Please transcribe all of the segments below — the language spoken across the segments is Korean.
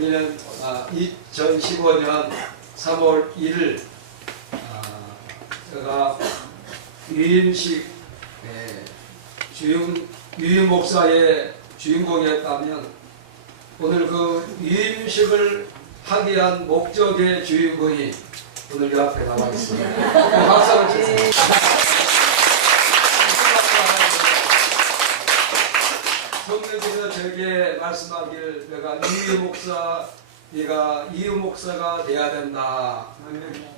우리는 2015년 3월 1일 제가 유임식 유임 목사의 주인공이었다면 오늘 그 유임식을 하기 위한 목적의 주인공이 오늘 이 앞에 나와 있습니다. 박수 한번 주세요. 성령께서 저에게 말씀하길 내가 네가 이유 목사가 돼야 된다.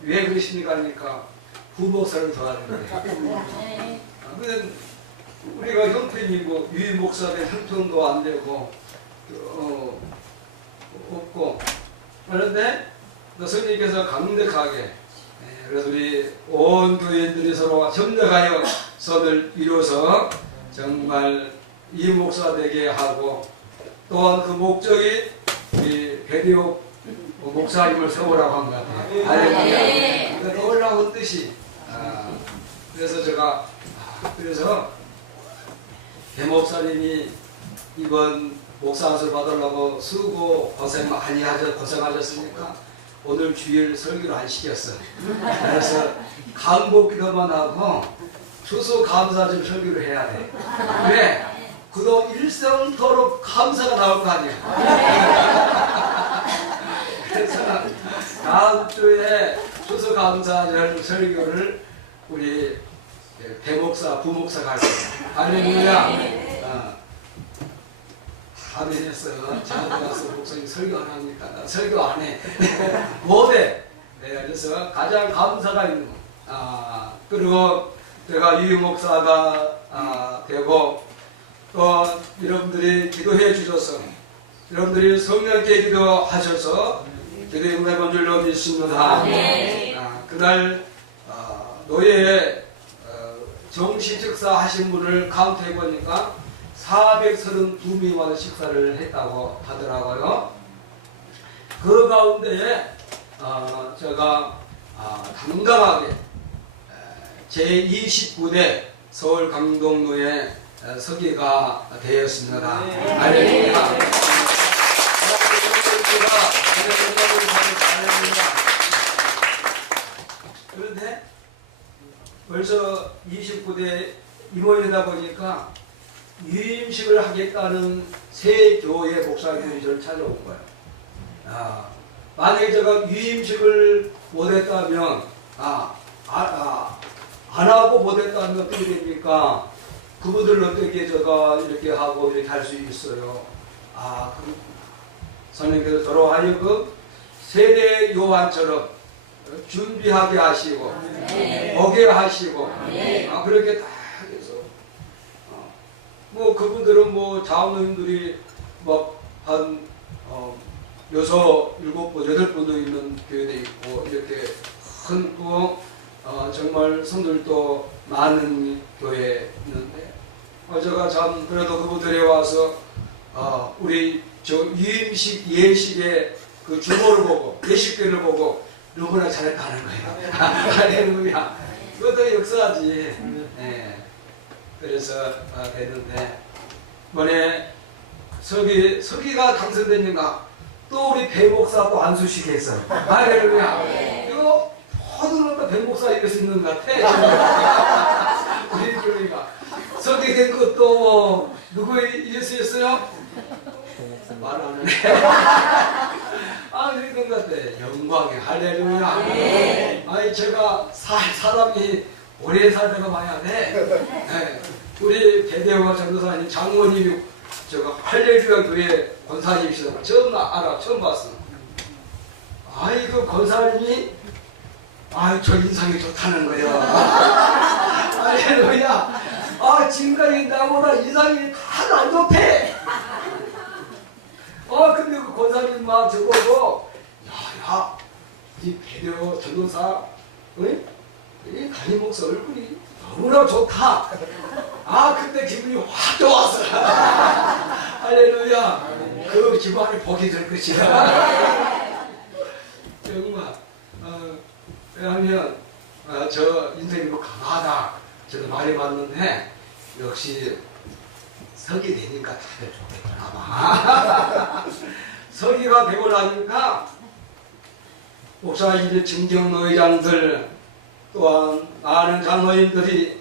왜 그러십니까? 하니까 부목사를 둬야 된다. 우리가 형편이고 유임 목사 된 형편도 안 되고 없고 그런데 성령께서 강력하게 그래서 우리 온 교인들이 서로 협력하여 선을 이루어서 정말 이 목사 되게 하고 또한 그 목적이 우리 배리옥 목사님을 세우라고 한 것 같아요. 할렐루야. 그러니까 떠올라온 뜻이 그래서 제가 그래서 배 목사님이 이번 목사학을 받으려고 수고 고생 많이 고생하셨으니까 오늘 주일 설교를 안 시켰어요. 그래서 간곡기도만 하고 추수감사절 설교를 해야 돼. 왜? 그동안 일생토록 감사가 나올 거 아니야. 그래서 다음 주에 추수감사절 설교를 우리 대목사, 부목사가 할 거예요. 할렐루야. 다들 했어요. 저한테 가서 목사님 설교 안 합니까? 나 설교 안 해. 못해. 그래서 가장 감사가 있는 거. 그리고 제가 유임 목사가 되고 또 여러분들이 기도해 주셔서 여러분들이 성령께 기도하셔서 기도에 응답한 줄로 믿습니다. 그날 노예에 정시 식사 하신 분을 카운트해 보니까 432명이 와서 식사를 했다고 하더라고요. 그 가운데에 제가 당당하게 제29대 서울 강동로의 서기가 되었습니다. 할렐루야. 그런데 벌써 29대 임원이다 보니까 유임식을 하겠다는 새 교회 목사님이 저를 찾아온 거예요. 만약에 제가 유임식을 못했다면 안 하고 못했다면 어떻게 됩니까? 그분들은 어떻게 제가 이렇게 하고 이렇게 할 수 있어요? 그 선생님께서 저로 하여금 세례 요한처럼 준비하게 하시고 오게 하시고 그렇게 다 해서 뭐 그분들은 뭐 자원님들이 막 한 6, 7분, 8분도 있는 교회도 있고 이렇게 큰 정말 성들도 많은 교회에 있는데 제가 참 그래도 그분들이 와서 우리 저 유임식 예식의 그 주보를 보고 예식교를 보고 너무나 잘했다는 거예요. 할렐루야. 그것도 역사지. 그래서 됐는데 이번에 서기가 당선되니까 또 우리 배 목사 또 안수식 했어요. 할렐루야. 이거 모든 것도 배 목사 이길 수 있는 것 같아. 우리 교회가 서기 된 것도 누구 예수였어요? 말 안 하네. 그런 것 같아. 영광에 할렐루야. 아니 제가 사람이 오래 살다가 봐야 돼. 우리 대대와 전도사님 장모님이 제가 할렐루야 교회 권사님이시더라. 처음 봤어. 그 권사님이 저 인상이 좋다는 거야. 할렐루야. 지금까지 나보다 인상이 하나도 안 좋대. 근데 그 권사님 막 저보고 이 배려 전도사 이 담임 목사 얼굴이 너무나 좋다. 그때 기분이 확 좋았어. 할렐루야. 그 집안에 복이 될 것이다. 정말 왜냐하면 저 인생이 뭐 강하다 저도 많이 봤는데 역시 서게 되니까 다들 좋겠구나. 서기가 되고 나니까 목사님 증정의장들 또한 많은 장로님들이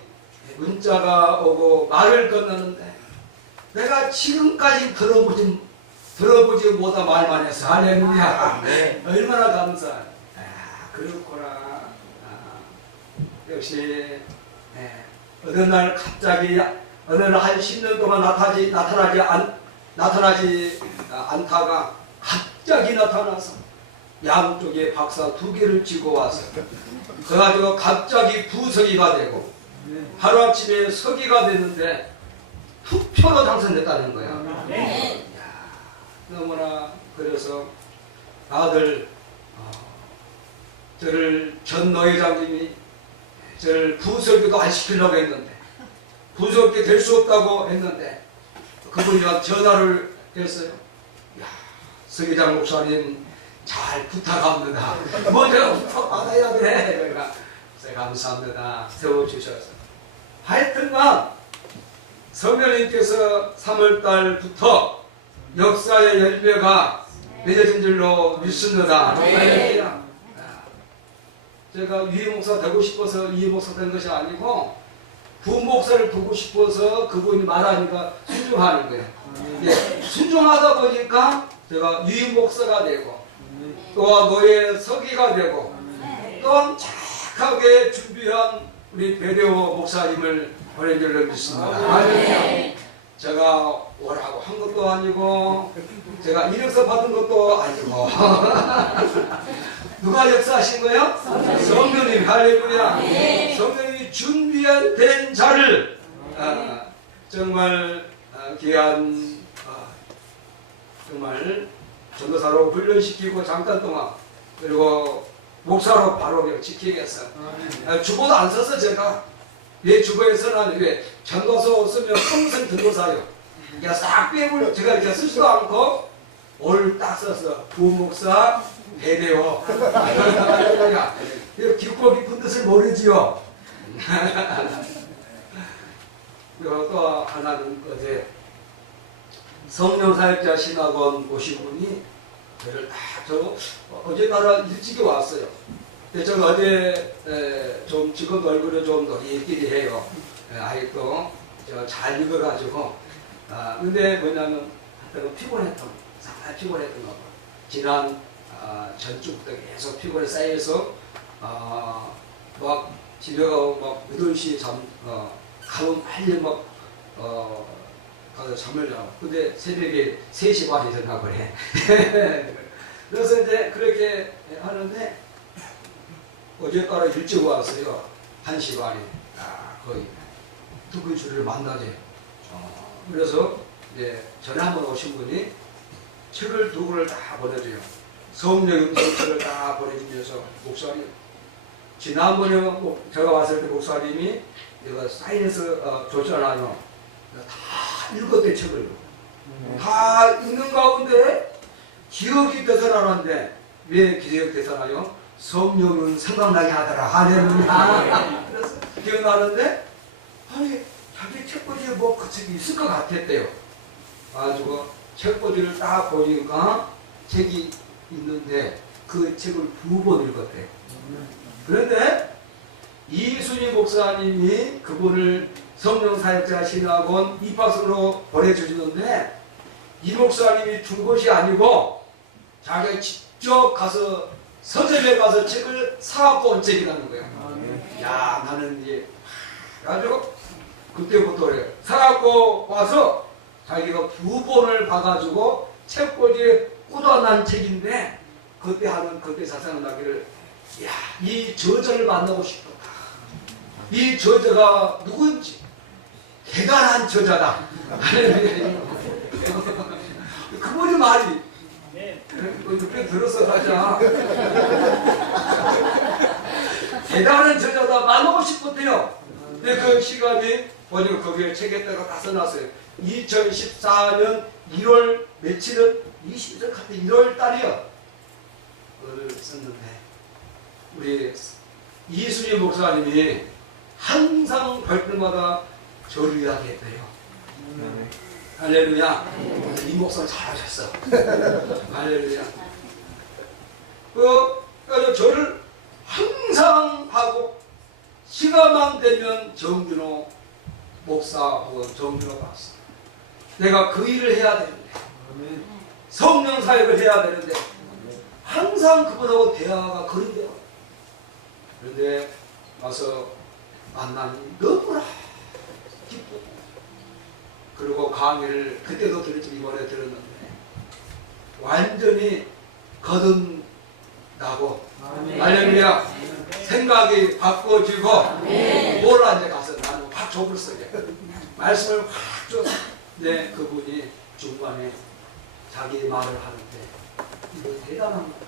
문자가 오고 말을 건너는데 내가 지금까지 들어보지 못한 말만 했어. 할렐루야. 네. 얼마나 감사해. 그렇구나. 역시 어느 날 갑자기 어느 날 한 10년 동안 나타나지 않다가 갑자기 나타나서 양쪽에 박사 2개를 쥐고 와서 그래가지고 갑자기 부서기가 되고 하루아침에 서기가 됐는데 투표로 당선됐다는 거야. 네. 너무나 그래서 다들 저를 전 노회장님이 저를 부설교도 안 시키려고 했는데 부설교 될 수 없다고 했는데 그분이 전화를 했어요. 야, 서기장 목사님 잘 부탁합니다. 뭐 내가 부탁 받아야 돼. 그러니까 감사합니다. 세워주셔서 하여튼간 성령님께서 3월달부터 역사의 열매가 맺어진 줄로 믿습니다. 네. 제가 유임목사 되고 싶어서 유임목사 된 것이 아니고 부목사를 보고 싶어서 그분이 말하니까 순종하는 거예요. 예, 순종하다 보니까 제가 유임목사가 되고 또한 노예 서기가 되고 또한 착하게 준비한 우리 배대호 목사님을 보낸 줄로 믿습니다. 네. 제가 오라고 한 것도 아니고 제가 이력서 받은 것도 아니고 누가 역사하신 거예요? 성령님. 할렐루야. 네. 성령님이 준비된 자를 정말 귀한 정말 전도사로 훈련시키고 잠깐 동안 그리고 목사로 바로 지키겠어. 주보도 안 써서 제가 왜 주보에서는 왜 전도서 쓰면 평생 전도사요. 그냥 싹 빼고 제가 이렇게 쓰지도 않고 올 딱 써서 부목사 배대호. 깊고 깊은 뜻을 모르지요. 그리고 또 하나는 어제 성령사역자 신학원 오신 분이 저를 어제 따라 일찍이 왔어요. 근데 제가 어제 좀 지금 얼굴을 좀 노리끼리 해요. 아직도 제가 잘 읽어가지고. 근데 뭐냐면 피곤했던 거 봐. 지난 전주부터 계속 피곤에 쌓여서 막 집에 가고 막 8시에 가면 빨리 가서 잠을 자고 근데 새벽에 3시 반에 전학을 해. 그래서 이제 그렇게 하는데 어제 따라 일찍 왔어요. 1시 반에 거의 두근주를 만나지. 그래서 이제 전에 한번 오신 분이 책을 2권을 다 보내줘요. 성령의 책을 다 보내주면서 목사님 지난번에 제가 왔을 때 목사님이 내가 사인해서 줬잖아요. 다 읽었대. 책을 다 읽는 가운데 기억이 되살아나는데 왜 기억이 되살아나요? 성령은 생각나게 하더라. 할렐루야. 그래서 기억나는데 아니 자기 책꽂이에 뭐 그 책이 있을 것 같았대요. 가지고 책꽂이를 딱 보니까 책이 있는데 그 책을 2번 읽었대요. 그런데 이순희 목사님이 그분을 성령사역자 신학원 입학생으로 보내주시는데 이 목사님이 준 것이 아니고 자기가 직접 가서 서점에 가서 책을 사갖고 온 책이라는 거예요. 야, 나는 이제 가지고 그때부터 그래. 사갖고 와서 자기가 2번을 봐가지고 책꽂이에 꽂아난 책인데 그때 하는 그때 자생나기를 야, 이 저자를 만나고 싶었다. 이 저자가 누군지 대단한 저자다. 그분이 말이 그렇게 들었어 가자. 대단한 저자다. 만나고 싶었대요. 근데 그 시간이 보니까 거기에 책에다가 다 써놨어요. 2014년 1월 며칠은 20년 같은 1월 달이요. 그걸 썼는데 우리 이순희 목사님이 항상 볼 때마다 저를 이야기했대요. 할렐루야. 이 목사 잘하셨어. 할렐루야. 그래서 저를 항상 하고 시간만 되면 정준호 목사 혹은 정준호 박사, 내가 그 일을 해야 되는데, 성령 사역을 해야 되는데 항상 그분하고 대화가 거린대요. 그런데 와서 만나니 너무나 기쁘고, 그리고 강의를 그때도 들었지만 이번에 들었는데 완전히 거듭나고, 할렐루야, 생각이 바꿔지고, 몰라 이제 가서 나는 확 좁을 쓰게 말씀을 확 줘서, 네, 그분이 중간에 자기 말을 하는데 이거 대단한 거야.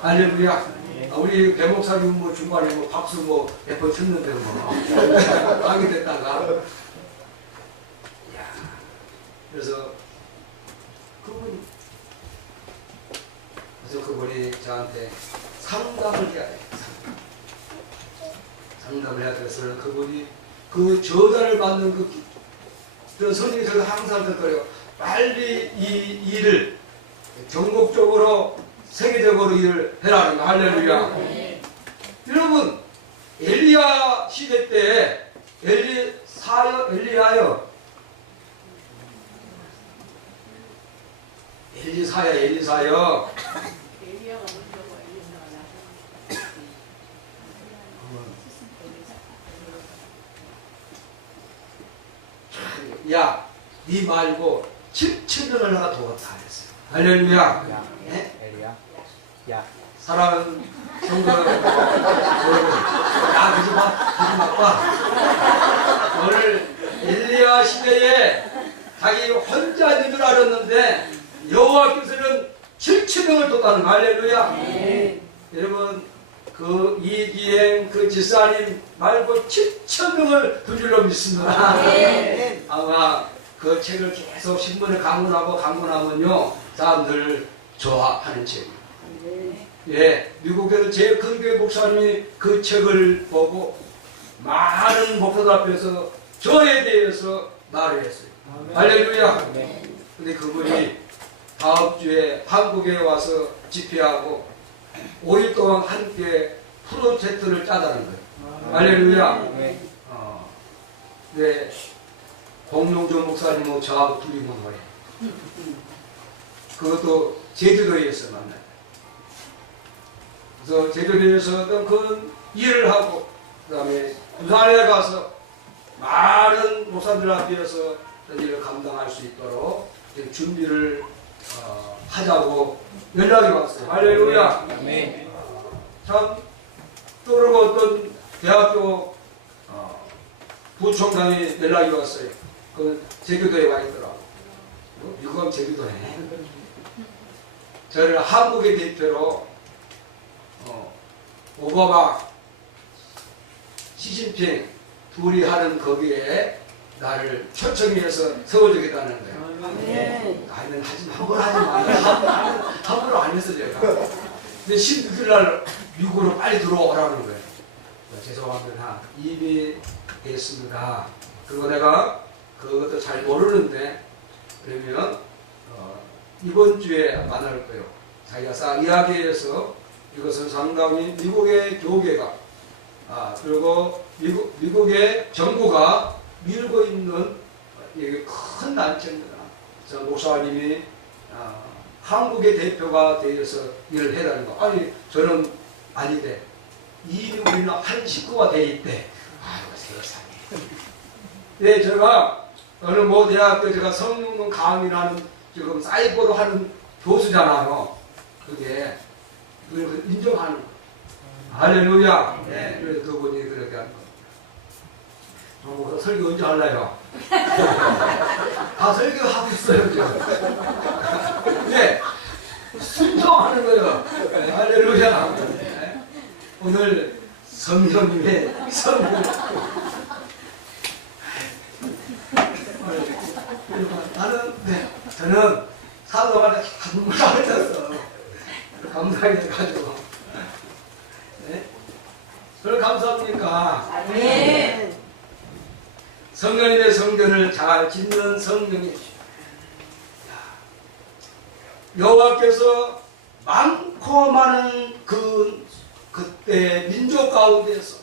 할렐루야. 우리 배 목사님 뭐 중간에 뭐 박수 뭐 몇 번 쳤는데 뭐 하게 됐다가, 그래서 그분이 저한테 상담을 해야 돼. 상담을 해야 돼서 그분이 그 저자를 받는 그 선생님께서 항상 그랬거든요. 빨리 이 일을 전국적으로 세계적으로 일을 해라는 거. 할렐루야. 여러분, 엘리야 시대 때 엘리사여 야, 니 말고 7천명을 내가 도왔다 했어요. 할렐루야. 엘리야. 야. 사랑하는 성도 여러분, 야, 그지 마. 오늘 엘리야 시대에 자기 혼자인 줄 알았는데 여호와께서는 7천명을 뒀다는 거. 할렐루야. 여러분, 그 이기행 그 집사님 말고 7천명을 둔 줄로 믿습니다. 아마 그 책을 계속 신문에 강문하면요 사람들 좋아하는 책이에요. 예, 미국에서 제일 큰 교회 목사님이 그 책을 보고 많은 목사들 앞에서 저에 대해서 말을 했어요. 할렐루야. 근데 그분이 다음 주에 한국에 와서 집회하고 5일 동안 함께 프로젝트를 짜자는 거예요. 할렐루야. 네, 공룡조 목사님하고 저하고 둘이 모노래. 그것도 제주도에서 만나요. 그래서 제주도에서 어떤 그 일을 하고, 그 다음에 부산에 가서 많은 목사들 앞에서 일을 감당할 수 있도록 준비를 하자고 연락이 왔어요. 할렐루야. 참, 또 그리고 어떤 대학교 부총장이 연락이 왔어요. 그 제주도에 와 있더라고. 미국은 제주도네. 저를 한국의 대표로 오바마, 시진핑 둘이 하는 거기에 나를 초청해서 세워주겠다는 거예요. 나는 함부로 하지 마. 함부로 안 했어 제가. 근데 16일 날 미국으로 빨리 들어오라는 거예요. 죄송합니다. 이미 됐습니다. 그리고 내가 그것도 잘 모르는데 그러면 이번 주에 만날 거예요. 자기가 싹 이야기해서 이것은 상당히 미국의 교계가 그리고 미국의 정부가 밀고 있는 큰 단체입니다. 저 목사님이 한국의 대표가 되어서 일을 해라는 거. 아니 저는 아니대. 이미 우리는 한 식구가 돼 있대. 아이고 세상에. 네, 제가 어느 모 대학교 제가 성령 강의라는 지금 사이버로 하는 교수잖아요. 그게 그걸 인정하는 거. 할렐루야. 네, 그래서 그분이 그렇게 하는 거. 설교 언제 할래요? 다 설교하고 있어요, 지금. 네, 순종하는 거예요. 네, 할렐루야. 네. 오늘 성령님의 성령. 저는 사도가 눈물 흘렸어. 감사해가지고. 네? 저를 감사합니까? 네. 성령님의 성전을 잘 짓는 성령이 여호와께서 많고 많은 그때 민족 가운데서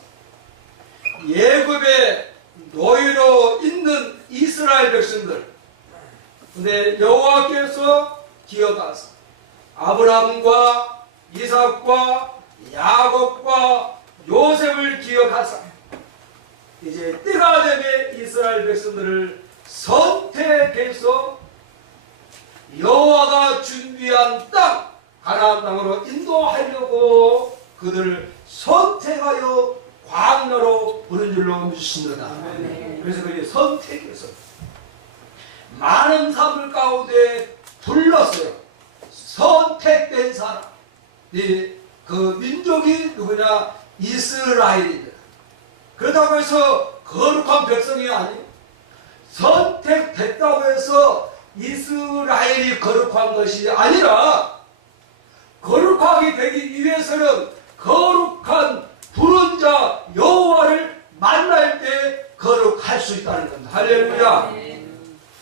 예굽의 노예로 있는 이스라엘 백성들, 근데 여호와께서 기억하사 아브라함과 이삭과 야곱과 요셉을 기억하사 이제 때가 되면 이스라엘 백성들을 선택해서 여호와가 준비한 땅 가나안 땅으로 인도하려고 그들을 선택하여 광야로 부른 줄로 믿습니다. 그래서 그게 선택해서 많은 사람들 가운데 불렀어요. 선택된 사람. 그 민족이 누구냐? 이스라엘입니다. 그렇다고 해서 거룩한 백성이 아니에요. 선택됐다고 해서 이스라엘이 거룩한 것이 아니라 거룩하게 되기 위해서는 거룩한 부른 자 여호와를 만날 때 거룩할 수 있다는 겁니다. 할렐루야.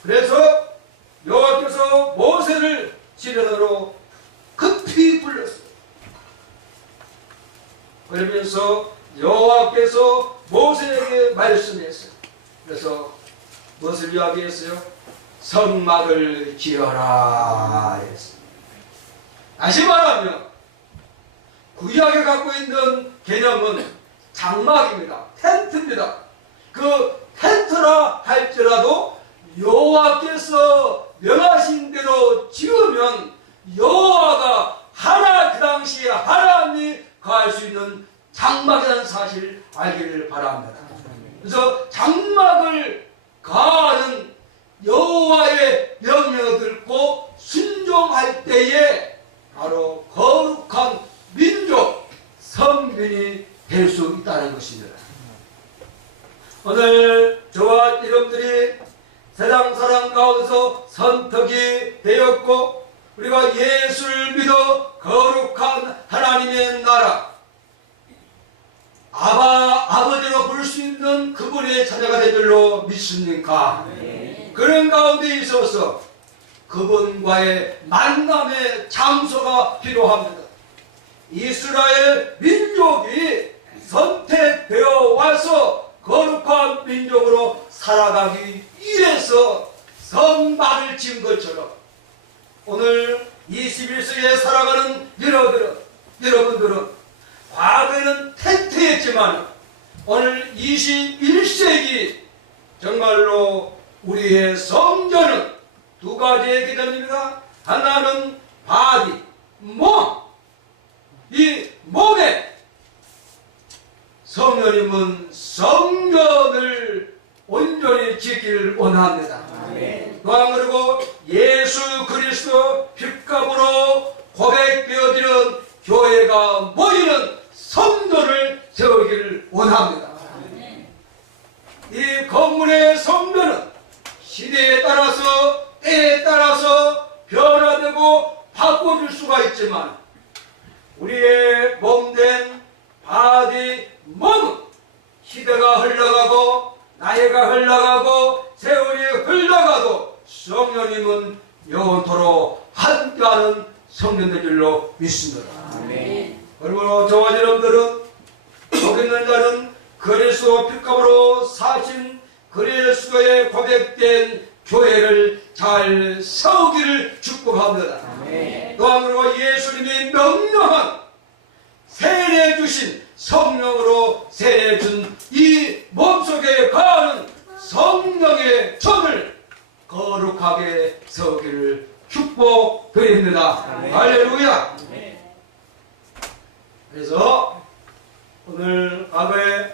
그래서 여호와께서 모세를 시련으로 급히 불렀어요. 그러면서 여호와께서 모세에게 말씀했어요. 그래서 무엇을 이야기했어요? 성막을 지어라 했습니다. 다시 말하면 구약에 갖고 있는 개념은 장막입니다. 텐트입니다. 그 텐트라 할지라도 여호와께서 명하신 대로 지으면 여호와가 그 당시에 하나님이 거할 수 있는 장막이라는 사실을 알기를 바랍니다. 그래서 장막을 가하는 여호와의 명령을 듣고 순종할 때에 바로 거룩한 민족, 성민이 될 수 있다는 것입니다. 오늘 저와 여러분들이 세상 사람 가운데서 선택이 되었고 우리가 예수를 믿어 거룩한 하나님의 나라 아버지로 부를 수 있는 그분의 자녀가 될 줄로 믿습니까? 그런 가운데 있어서 그분과의 만남의 장소가 필요합니다. 이스라엘 민족이 선택되어 와서 거룩한 민족으로 살아가기 위해서 성막을 지은 것처럼 오늘 21세기에 살아가는 여러분들은 과거에는 텐트였지만 오늘 21세기 정말로 우리의 성전은 두 가지의 개념입니다. 하나는 바디, 몸. 이 몸에 성령님은 성전을 온전히 지키기를 원합니다. 또한 그리고 예수 그리스도 핏값으로 고백되어지는 교회가 모이는 성전을 세우기를 원합니다. 이 건물의 성전은 시대에 따라서 때에 따라서 변화되고 바꿔줄 수가 있지만 우리의 몸된 바디 몸은 시대가 흘러가고 나이가 흘러가고 세월이 흘러가도 성령님은 영원토록 함께하는 성전된 줄로 믿습니다. 그리고 저와 여러분들은 여기 있는 자는 그리스도 핏값으로 사신 그리스도의 고백된 교회를 잘 세우기를 축복합니다. 또한 그리고 예수님이 명령한 세례 주신 성령으로 세례 준 이 몸속에 가는 성령의 전을 거룩하게 세우기를 축복드립니다. 할렐루야. 그래서 오늘 과거에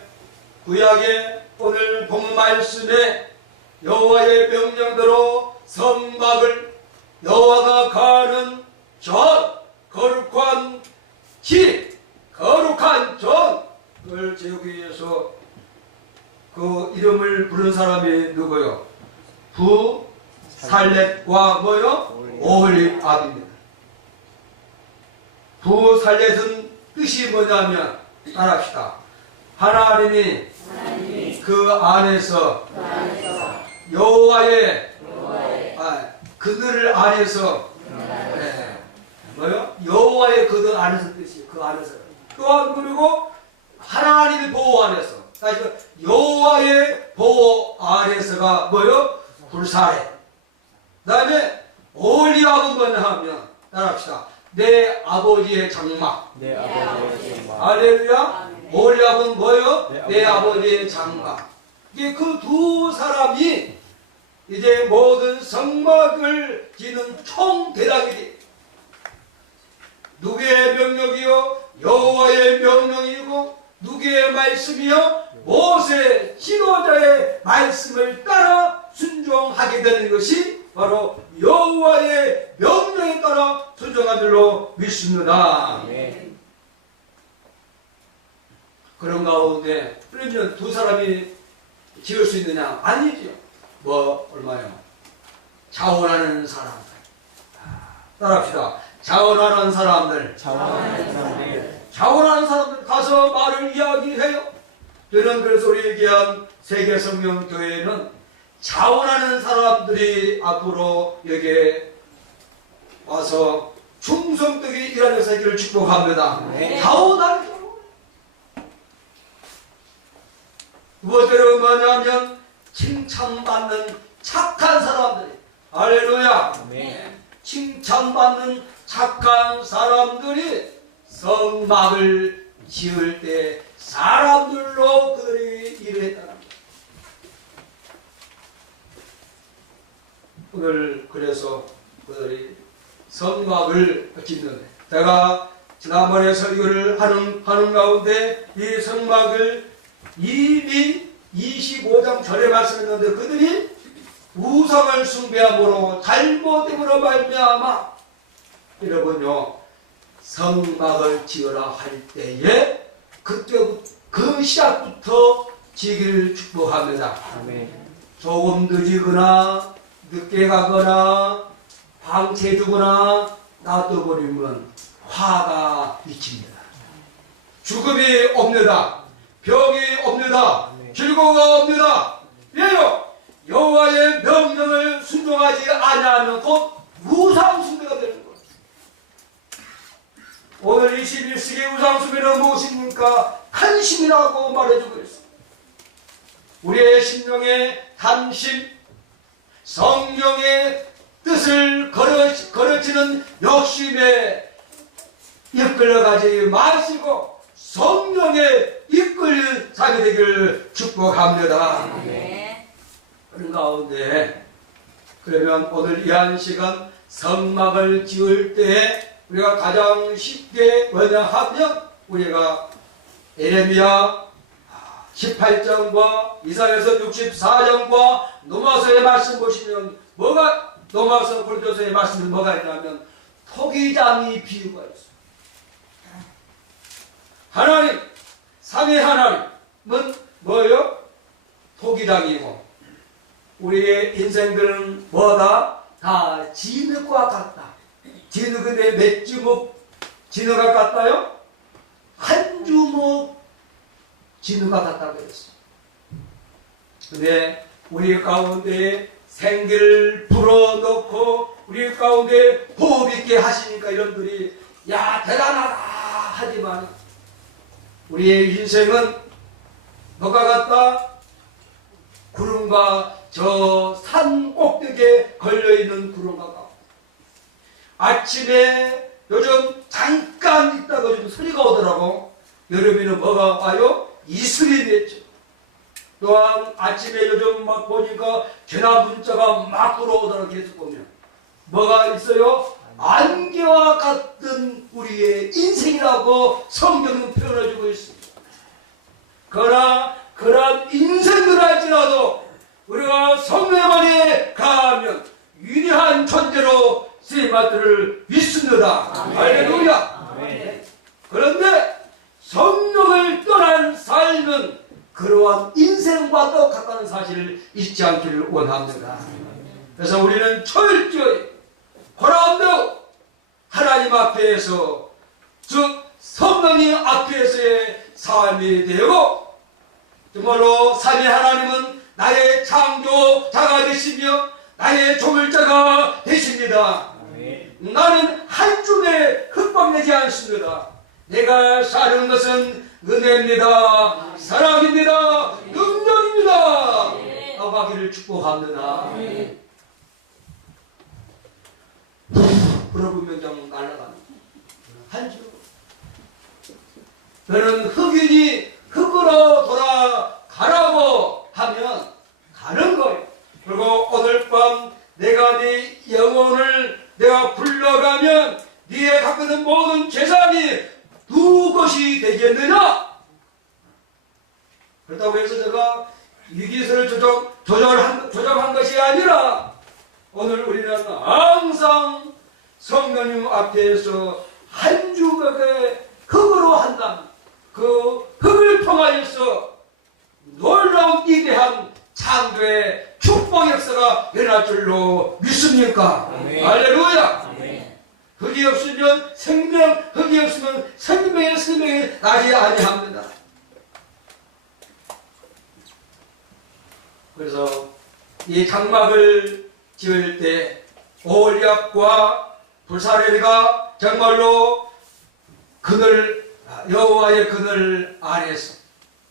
구약의 오늘 본문 말씀에 여호와의 명령대로 성막을 여호와가 가는 전 거룩한 길 거룩한 전을 지우기 위해서 그 이름을 부른 사람이 누구요? 부살렛과 뭐요? 오홀립압입니다. 부살렛은 뜻이 뭐냐면 따라합시다. 하나님이 그 안에서 여호와의 그늘 안에서 뭐요? 여호와의 그 안에서 뜻이에요. 그 안에서. 또한 그리고 하나님의 보호 안에서. 다시 여호와의 보호 안에서가 뭐요? 불사해. 그 다음에 올리압은 뭐냐 하면 따라합시다. 내 아버지의 장막. 내 아버지의 장막. 할렐루야. 올리압은 뭐요? 내 내 아버지의 장막. 이게 그 두 사람이 이제 모든 성막을 지는 총대장이지. 누구의 명령이요? 여호와의 명령이고 누구의 말씀이요? 모세 지도자의 말씀을 따라 순종하게 되는 것이 바로 여호와의 명령에 따라 순종한 줄로 믿습니다. 아멘. 그런 가운데 그러면 두 사람이 지을 수 있느냐? 아니죠. 뭐 얼마요? 자원하는 사람들. 따라합시다. 자원하는 사람들. 자원하는 사람들. 자원하는 사람들 가서 말을 이야기해요. 저는 그래서 우리 얘기한 세계성령교회는 자원하는 사람들이 앞으로 여기에 와서 충성되게 일하는 세계를 축복합니다. 네. 자원하는 사람. 두 번째로 뭐냐면 칭찬받는 착한 사람들이. 할렐루야. 아멘. 칭찬받는 착한 사람들이 성막을 지을 때 사람들로 그들이 일을 했다는 거예요. 오늘 그래서 그들이 성막을 짓는데 제가 지난번에 설교를 하는 가운데 이 성막을 이미 25장 전에 말씀했는데 그들이 우상을 숭배함으로 잘못됨으로 말미암아 여러분요 성막을 지으라 할 때에 그때부터 그 시작부터 지기를 축복합니다. 아멘. 조금 늦거나 늦게 가거나 방치해두거나 놔둬버리면 화가 미칩니다. 죽음이 옵니다. 병이 옵니다. 길고가 옵니다. 왜요? 여호와의 명령을 순종하지 아니하면 곧 우상숭배가 되는 거예요. 오늘 21세기 우상숭배는 무엇입니까?贪심이라고 말해주고 있습니다. 우리의 심령에贪심, 성령의 뜻을 거르치는 욕심에 이끌려가지 마시고 성령에 이끌린 자가 되기를 축복합니다. 네. 그런 가운데 그러면 오늘 이 한 시간 성막을 지을 때 우리가 가장 쉽게 뭐냐 하면 우리가 에레미야 18장과 이사야서 64장과 로마서의 말씀 보시면 뭐가 로마서 고린도서의 말씀은 뭐가 있냐면 토기장이 비유가 있어요. 하나님 삼위 하나님은 뭐예요? 토기장이고 우리의 인생들은 뭐다? 다 진흙과 같다. 진흙인데 몇 주먹 진흙과 같다요? 한 주먹 진흙과 같다고 그랬어요. 근데 우리 가운데 생기를 불어넣고 우리 가운데 호흡 있게 하시니까 이런들이 야 대단하다 하지만 우리의 인생은 뭐가 같다? 구름과 저 산 꼭대기에 걸려있는 구름과 같다. 아침에 요즘 잠깐 있다가 요즘 소리가 오더라고. 여름에는 뭐가 와요? 이슬이 맺죠. 또한 아침에 요즘 막 보니까 전화 문자가 막 들어오더라고. 계속 보면 뭐가 있어요? 안개와 같은 우리의 인생이라고 성경은 표현해주고 있습니다. 그러나 그러한 인생들 할지라도 우리가 성령만에 가면 위대한 존재로 쓰임받기를 믿습니다. 할렐루야. 아멘. 그런데 성령을 떠난 삶은 그러한 인생과 똑같다는 사실을 잊지 않기를 원합니다. 그래서 우리는 철저히 보람되고 하나님 앞에서 즉 성령님 앞에서의 삶이 되고 정말로 삼위 하나님은 나의 창조자가 되시며 나의 조물자가 되십니다. 아멘. 나는 한 줌에 흠뻑내지 않습니다. 내가 사는 것은 은혜입니다. 사랑입니다. 능력입니다. 나가기를 축복합니다. 불어보면 좀 날아갑니다. 한 줌. 너는 흑인이 흙으로 돌아가라고 하면 가는 거예요. 그리고 오늘 밤 내가 네 영혼을 내가 불러가면 네에 갖고 있는 모든 재산이 누구 것이 되겠느냐? 그렇다고 해서 제가 위기설을 조정한 것이 아니라 오늘 우리는 항상 성령님 앞에서 한 주먹의 흙으로 한다. 그 흙을 통하여서 놀라운 위대한 창조의 축복 역사가 일어날 줄로 믿습니까? 아멘. 할렐루야! 아멘. 흙이 없으면 생명, 흙이 없으면 생명이 나지 아니합니다. 그래서 이 장막을 지을 때 올리압과 불사르가 정말로 여호와의 그늘 아래서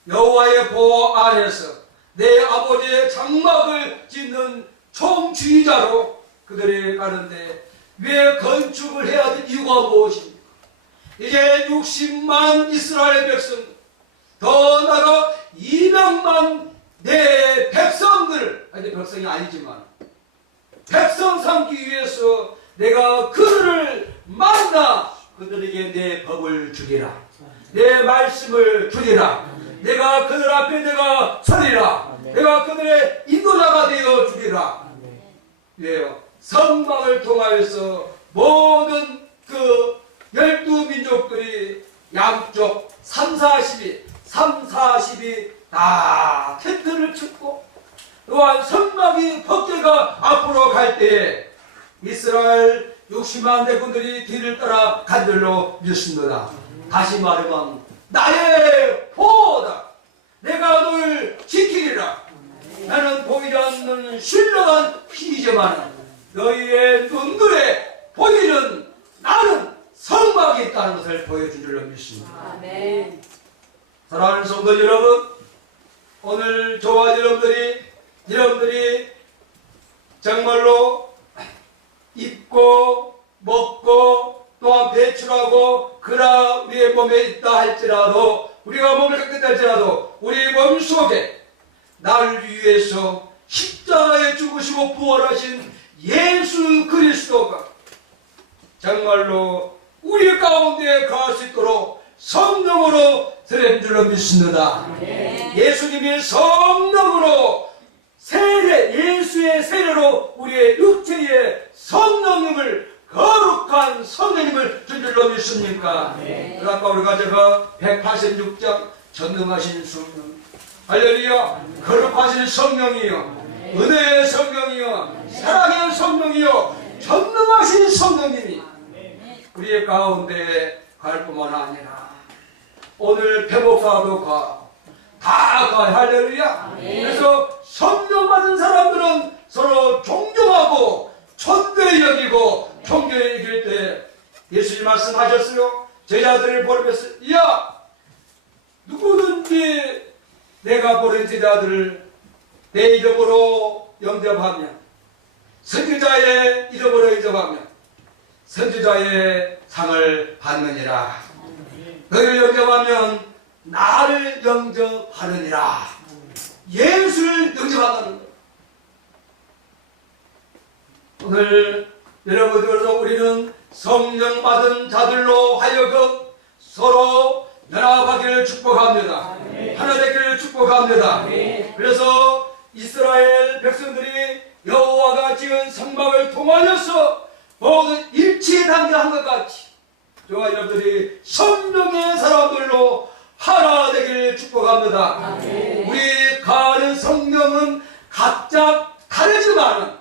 여호와의 보호 아래서 내 아버지의 장막을 짓는 총주의자로 그들이 가는데 왜 건축을 해야 될 이유가 무엇입니까? 이제 60만 이스라엘 백성, 더 나아가 200만 내 백성들, 아니 백성이 아니지만 백성 삼기 위해서 내가 그들을 만나 그들에게 내 법을 주리라, 내 말씀을 주리라, 내가 그들 앞에 내가 서리라, 내가 그들의 인도자가 되어 주리라. 왜요? 성막을 통하여서 모든 그 12민족들이 양쪽 40이 다 텐트를 쳤고, 또한 성막이 법궤가 앞으로 갈 때에 이스라엘 60만 대군들이 뒤를 따라 간 줄로 믿습니다. 다시 말하면 나의 보호다. 내가 너를 지키리라. 나는 보이지 않는 신령한 피지만 너희의 눈들에 보이는 나는 성막이 있다는 것을 보여준 줄로 믿습니다. 아멘. 사랑하는 성도 여러분, 오늘 저와 여러분들이 정말로 입고 먹고 또한 배출하고 그라 우리의 몸에 있다 할지라도, 우리가 몸을 갖게 될지라도 우리 몸 속에 나를 위해서 십자가에 죽으시고 부활하신 예수 그리스도가 정말로 우리 가운데 갈 수 있도록 성령으로 드린 줄로 믿습니다. 예수님이 성령으로 예수의 세례로 우리의 육체의 성령님을, 거룩한 성령님을 준 줄로 믿습니까? 아까 우리가 제가 186장 전능하신 성령, 할렐루야, 거룩하신 성령이요, 은혜의 성령이요, 사랑의 성령이요, 전능하신 성령님이 우리의 가운데 갈 뿐만 아니라 오늘 배목사도 다 가, 할렐루야. 그래서 성령 받은 사람들은 서로 존경하고 천대 여기고 경외 여길 때 예수님 말씀하셨어요. 제자들을 보면서 야, 누구든지 내가 보낸 제자들을 내 이름으로 영접하면, 선지자의 이름으로 영접하면 선지자의 상을 받느니라. 너를 영접하면 나를 영접하느니라. 예수를 영접한다는 거예요. 오늘 여러분들도 우리는 성령 받은 자들로 하여금 서로 연합하기를 축복합니다. 하나 되기를 축복합니다. 그래서 이스라엘 백성들이 여호와가 지은 성막을 통하여서 모든 일치단계한 것 같이 저와 여러분들이 성령의 사람들로 하나 되기를 축복합니다. 우리 가는 성령은 각자 다르지만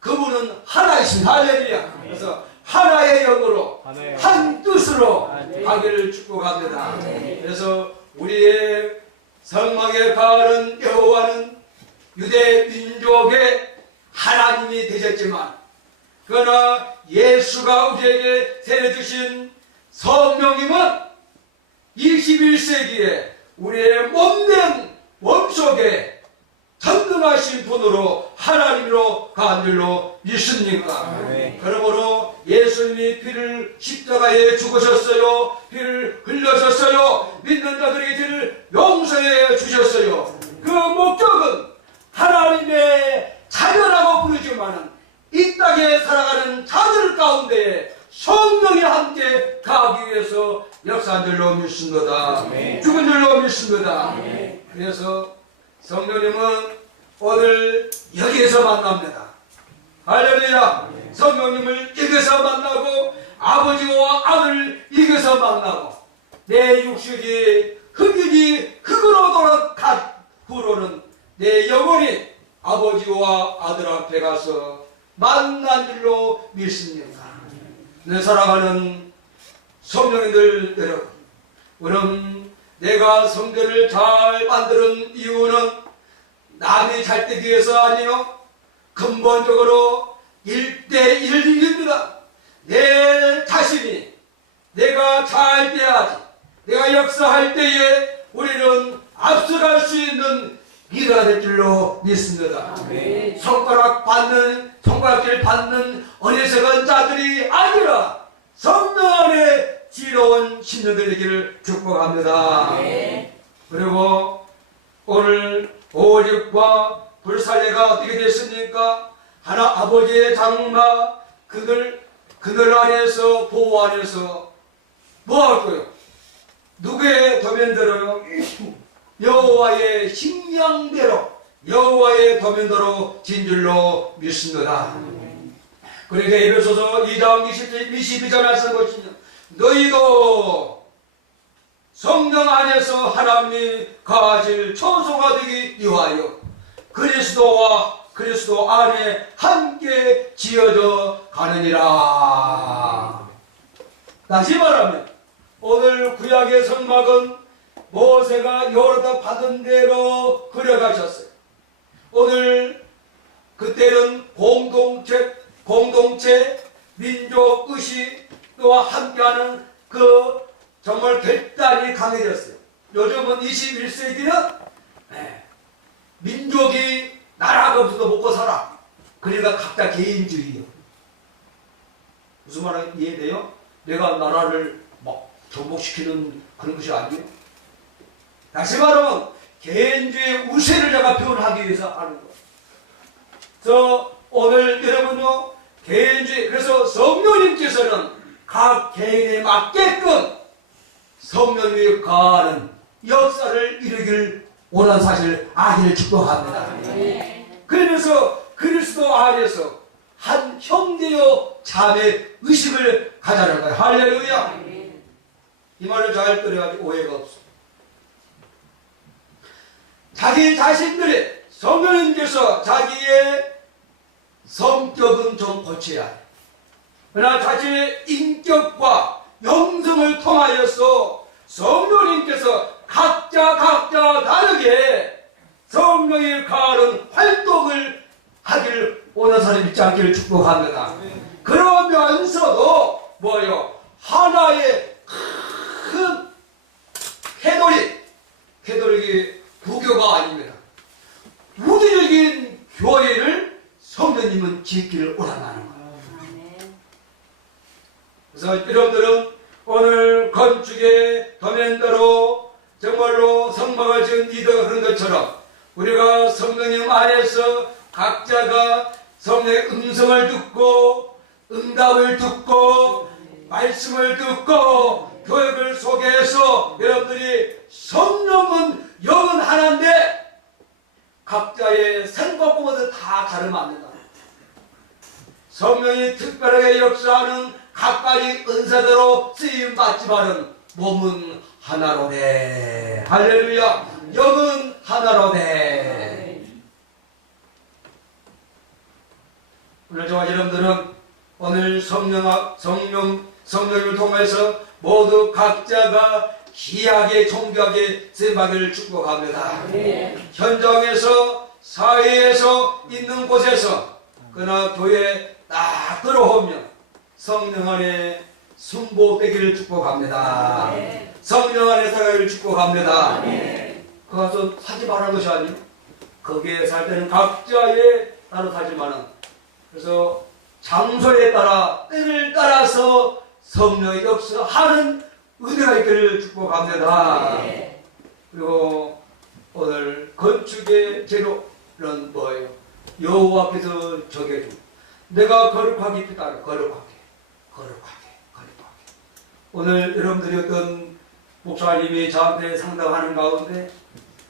그분은 하나이십니다. 할렐루야. 그래서 하나의 영으로 한 뜻으로 가기를 축복합니다. 그래서 우리의 성막에 가는 여호와는 유대 민족의 하나님이 되셨지만 그러나 예수가 우리에게 세례주신 성령님은 21세기에 우리의 몸된 몸속에 전능하신 분으로 하나님으로 간 줄로 믿습니까? 네. 그러므로 예수님이 피를 십자가에 죽으셨어요. 피를 흘려셨어요. 믿는 자들에게 피를 용서해 주셨어요. 그 목적은 하나님의 자녀라고 부르지만은 이 땅에 살아가는 자들 가운데 성령이 함께 가기 위해서 역사한 줄로 믿습니다. 네. 죽은 줄로 믿습니다. 네. 그래서 성령님은 오늘 여기에서 만납니다. 할렐루야. 성령님을 여기서 만나고 아버지와 아들 여기서 만나고 내 육신이 흙이니 흙으로 돌아간 후로는 내 영혼이 아버지와 아들 앞에 가서 만난 줄로 믿습니다. 내 사랑하는 성령님들 여러분, 우리는 내가 성전을 잘 만드는 이유는 남이 잘 되기 위해서 아니요, 근본적으로 1대1입니다. 내 자신이 내가 잘 돼야지, 내가 역사할 때에 우리는 앞서갈 수 있는 리더가 될 줄로 믿습니다. 네. 손가락질 받는 어리석은 자들이 아니라 성령 안에 지혜로운 신녀들 되기를 축복합니다. 네. 그리고 오늘 오직과 불살레가 어떻게 됐습니까? 하나 아버지의 장마 그늘 안에서 보호 안에서 뭐 할 거요? 누구의 도면대로요? 여호와의 식량대로, 여호와의 도면대로 진 줄로 믿습니다. 그러니까 에베소서 2장 22절 말씀 보시면 너희도 성령 안에서 하나님이 가질 처소가 되기 위하여 그리스도 안에 함께 지어져 가느니라. 다시 말하면 오늘 구약의 성막은 모세가 여러 받은 대로 그려가셨어요. 오늘 그때는 공동체, 민족 의식 또한 함께하는 그 정말 결단이 강해졌어요. 요즘은 21세기는 민족이 나라가 없어도 먹고 살아. 그러니까 각자 개인주의요. 무슨 말인지 이해돼요? 내가 나라를 막 정복시키는 그런 것이 아니에요. 다시 말하면 개인주의 우세를 내가 표현하기 위해서 하는 거예요. 그래서 오늘 여러분요, 개인주의, 그래서 성령님께서는 각 개인에 맞게끔 성령님이 가는 역사를 이루기를 원하는 사실을 아기를 축복합니다. 그러면서 그리스도 안에서 한 형제여 자매 의식을 가자는 거예요. 할렐루야. 이 말을 잘 들어야지 오해가 없어. 자기 자신들이 성령님께서 자기의 성격은 좀 고쳐야 해. 그러나 자신의 인격과 영성을 통하여서 성령님께서 각자 다르게 성령이 가는 활동을 하기를 원하는 사람이 있지 않기를 축복합니다. 그러면서도 뭐요? 하나의 큰 캐톨릭이 부교가 아닙니다. 우주적인 교회를 성령님은 짓기를 원한다는 거예요. 그래서 여러분들은 오늘 건축의 도면대로 정말로 성막을 지은 리더가 그런 것처럼 우리가 성령님 안에서 각자가 성령의 음성을 듣고 응답을 듣고 말씀을 듣고 교육을 소개해서 여러분들이 성령은 영은 하나인데 각자의 생각보다 다 다르면 안 된다. 성령이 특별하게 역사하는 각가지 은사대로 쓰임받지만은 몸은 하나로네. 할렐루야. 영은 하나로네. 오늘 저와 여러분들은 오늘 성령을 통해서 모두 각자가 귀하게 존귀하게 쓰임받기를 축복합니다. 현장에서 사회에서 있는 곳에서 그러나 교회에 딱 들어오면 성령 안에 순복되기를 축복합니다. 성령 안에 살아가기를 축복합니다. 그것은 하지 말라는 것이 아니에요. 거기에 살 때는 각자의 따로 살지만은, 그래서 장소에 따라 때를 따라서 성령의 역사하는 은혜가 있기를 축복합니다. 그리고 오늘 건축의 재료는 뭐예요? 여호와께서 정해준, 내가 거룩하기 필요하다. 거룩하게. 오늘 여러분들이 어떤 목사님이 저한테 상담하는 가운데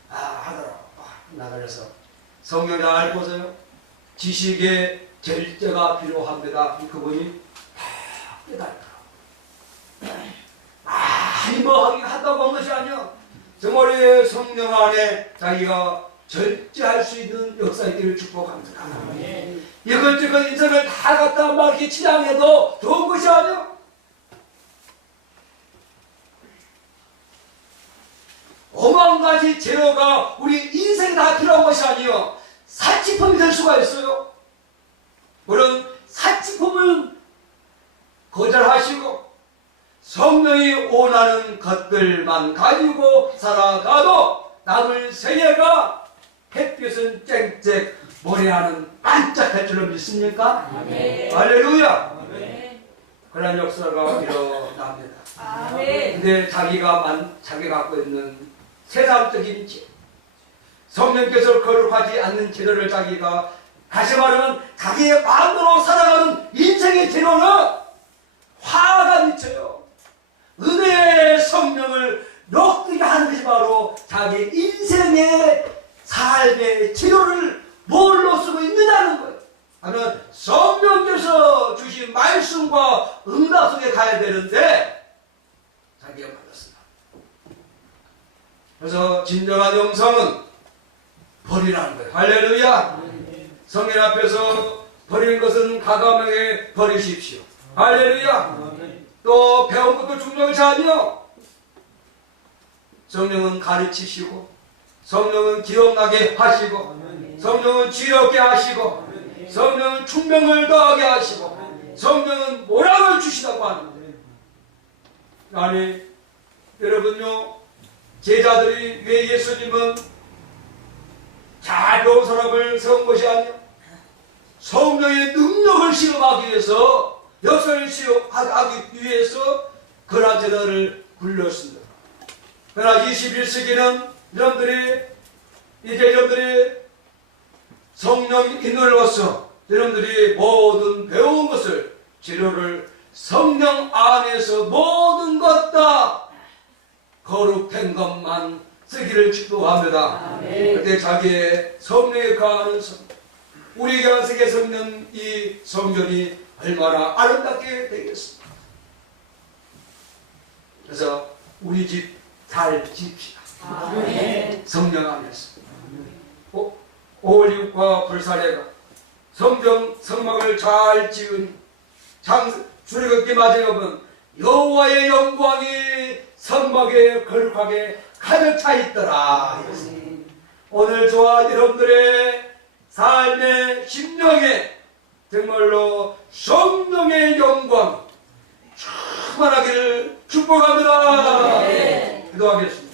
하더라고. 나가려서 성경 잘 보세요. 지식의 절제가 필요합니다. 그분이 깨달더라고. 많이 뭐 하긴 한다고 한 것이 아니야. 정말 성령 안에 자기가 절제할 수 있는 역사이기를 축복합니다. 이것저것 인생을 다 갖다 막 이렇게 치장해도 좋은 것이 아니야. 오만 가지 재료가 우리 인생에 다 필요한 것이 아니요. 사치품이 될 수가 있어요. 물론 사치품을 거절하시고 성령이 원하는 것들만 가지고 살아가도 남을 세계가 햇빛은 쨍쨍 모래하는 반짝할 줄로 믿습니까? 할렐루야! 그런 역사가 일어납니다. 근데 자기가 갖고 있는 세상적인 죄, 성령께서 거룩하지 않는 재료를 자기가, 다시 말하면 자기의 마음으로 살아가는 인생의 재료는 화가 미쳐요. 은혜의 성령을 녹게 하는 것이 바로 자기 인생의 삶의 재료를 뭘로 쓰고 있느냐는 거예요. 하면 성령께서 주신 말씀과 응답 속에 가야 되는데 자기가 받았습니다. 그래서 진정한 영성은 버리라는 거예요. 할렐루야. 성령 앞에서 버리는 것은 과감하게 버리십시오. 할렐루야. 또 배운 것도 중요하지 아니요. 성령은 가르치시고, 성령은 기억나게 하시고, 성령은 지혜롭게 하시고, 성령은 충명을 더하게 하시고, 성령은 모락을 주시다고 하는데, 아니 여러분요, 제자들이 왜 예수님은 잘 배운 사람을 세운 것이 아니요, 성령의 능력을 시험하기 위해서, 역사를 시험하기 위해서 그러한 제자들을 불렀습니다. 그러나 21세기는 여러분들이 성령 인도로서 여러분들이 모든 배운 것을, 재료를 성령 안에서 모든 것 다 거룩된 것만 쓰기를 축복합니다. 그때 자기의 성령에 가하는 성, 우리에게 안색에 섞는 이 성전이 얼마나 아름답게 되겠습니까? 그래서 우리 집 잘 지읍시다. 성령 안에서. 올리브과 불사래가 성막을 잘 지은 출애굽기 마지막은 여호와의 영광이 성막에 거룩하게 가득 차 있더라. 오늘 저와 여러분들의 삶의 심령에 정말로 성령의 영광 충만하기를 축복합니다. 기도하겠습니다.